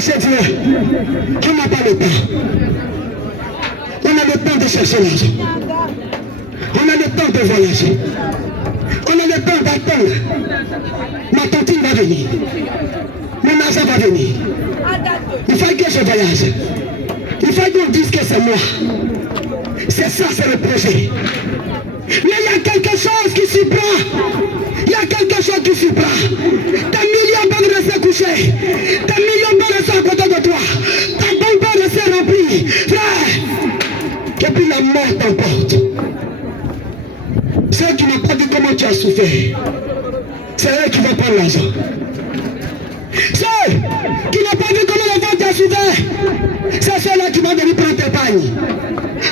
chez Dieu. On n'a pas le temps. On a le temps de chercher l'argent. On a le temps de voyager. On a le temps d'attendre. Ma tantine va venir. Mon argent va venir. Il faut que je voyage. Il faut qu'on dise que c'est moi. C'est ça, c'est le projet. Mais il y a quelque chose qui s'y prend. Il y a quelque chose qui s'y prend. Tes millions peuvent rester couchés. Tes millions peuvent rester à côté de toi. Ta banque peut rester remplie. Frère, et puis la mort t'emporte. Ceux qui n'ont pas vu comment tu as souffert, c'est eux qui vont prendre l'argent. Ceux qui n'ont pas vu comment l'enfant t'a souffert, c'est ceux-là qui vont venir prendre tes pagnes.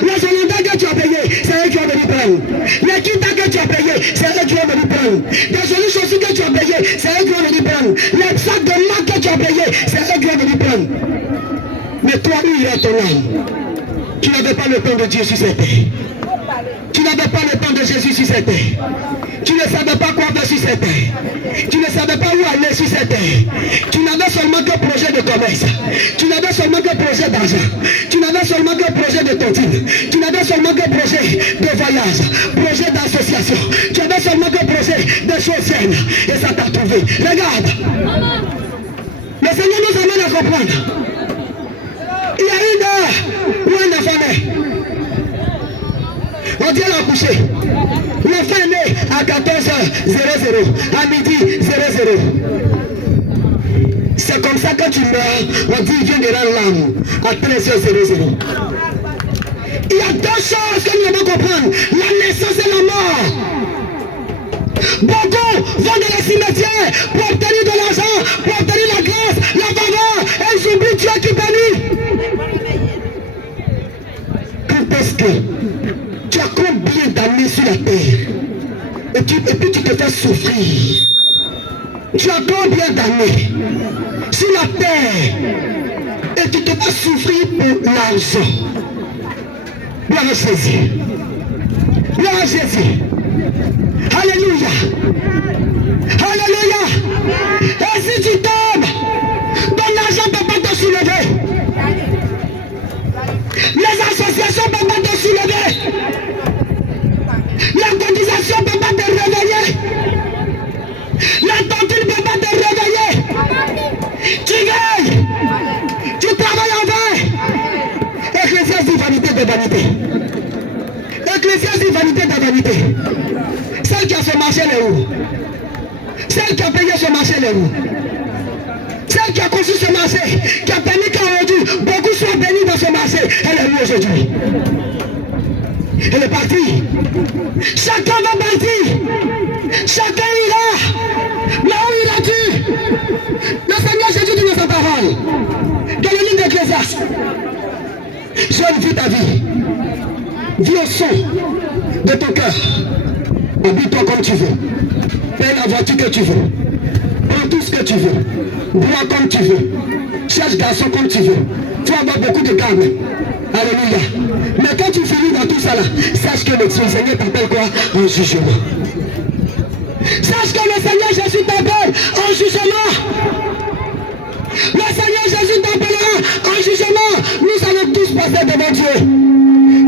Les Hollandais que tu as payé, c'est eux qui vont venir prendre. Les Kita que tu as payé, c'est eux qui vont venir prendre. Les jolies chaussures que tu as payé, c'est eux qui vont venir prendre. Les sacs de marque que tu as payé, c'est eux qui vont venir prendre. Mais toi, où est ton âme? Tu n'avais pas le temps de Dieu sur cette terre. Tu n'avais pas le temps de Jésus sur cette terre. Tu ne savais pas quoi faire sur cette terre. Tu ne savais pas où aller sur cette terre. Tu n'avais seulement que projet de commerce. Tu n'avais seulement que projet d'argent. Tu n'avais seulement que projet de tontine. Tu n'avais seulement que projet de voyage. Projet d'association. Tu avais seulement que projet de choses saines. Et ça t'a trouvé. Regarde. Le Seigneur nous amène à comprendre. Il y a une heure où un enfant naît. On dit l'a coucher. L'enfant est né à 14h00, à midi 00. C'est comme ça que tu meurs. On dit il vient de rendre l'âme à 13h00. Il y a deux choses que nous devons comprendre. La naissance et la mort. Beaucoup vont dans les cimetières pour obtenir de l'argent, pour obtenir la grâce, la faveur, et ils oublient Dieu qui bénit. Quand est-ce que tu as combien d'années sur la terre et puis tu te fais souffrir? Tu as combien d'années sur la terre et tu te fais souffrir pour l'argent? Gloire à Jésus. Gloire à Jésus. Alléluia. Alléluia. Et si tu tombes, ton argent ne peut pas te soulever. Les associations ne peuvent pas te soulever. La cotisation ne peut pas te réveiller. La tontine ne peut pas te réveiller. Tu veilles. Tu travailles en vain. Ecclésiaste dit vanité de vanité. Ecclésiaste dit vanité de vanité. Celle qui a ce marché, elle est où? Celle qui a payé ce marché, elle est où? Celle qui a conçu ce marché, qui a permis qu'aujourd'hui beaucoup soient bénis dans ce marché, elle est où aujourd'hui? Elle est partie. Chacun va partir. Chacun ira. Là où il a dû. Le Seigneur Jésus dit dans sa parole, dans le livre d'Ecclésiaste, jeune, vis ta vie. Vis au son de ton cœur. Habille-toi comme tu veux. Paye la voiture que tu veux. Prends tout ce que tu veux. Bois comme tu veux. Cherche garçon comme tu veux. Tu vas avoir beaucoup de gammes. Alléluia. Mais quand tu finis dans tout ça là, sache que le Seigneur t'appelle quoi? Un jugement. Sache que le Seigneur Jésus t'appelle en jugement. Le Seigneur Jésus t'appellera en jugement. Nous allons tous passer devant Dieu.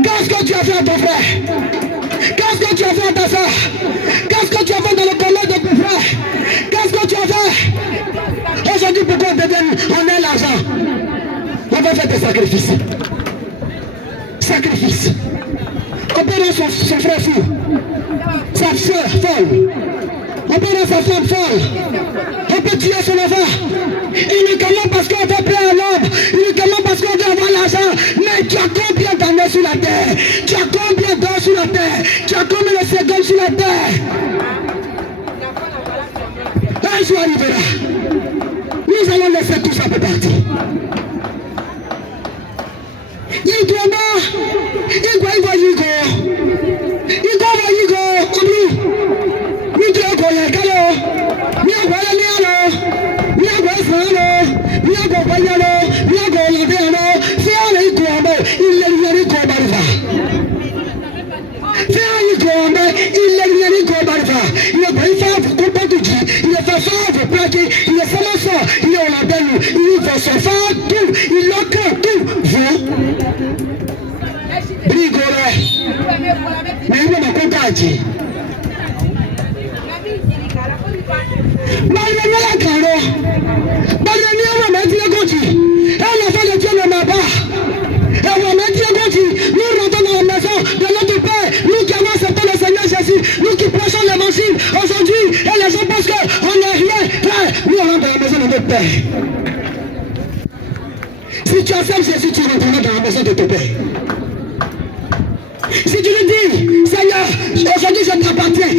Qu'est-ce que tu as fait à ton frère? Qu'est-ce que tu as fait à ta soeur? Qu'est-ce que tu as fait dans le commun de ton frère? Qu'est-ce que tu as fait? Aujourd'hui, pourquoi on a l'argent? On va faire des sacrifices. Sacrifice. On peut rendre son frère fou, sa soeur folle. On peut rendre sa femme folle. On peut tuer son enfant. Uniquement parce qu'on veut plaire à l'homme. Uniquement parce qu'on veut avoir l'argent. Mais tu as combien d'années sur la terre? Tu as combien d'heures sur la terre? Tu as combien de secondes sur la terre? Un jour arrivera. Nous allons laisser tout ça pour partir. Il doit il est maison, il est au label, il va s'en faire tout, il a que tout. Vous, rigolez. Mais il m'a contacté. Malgré la caro, malgré la métier, elle a fait le Dieu ne m'a pas. Et on m'a dit, nous rentrons dans la maison de notre Père, nous qui avons accepté le Seigneur Jésus, nous qui prêchons l'évangile aujourd'hui, et les gens pensent qu'on n'est rien. Nous rentrons dans la maison de notre Père. Si tu acceptes Jésus, tu rentreras dans la maison de ton Père. Si tu lui dis, Seigneur, aujourd'hui je t'appartiens.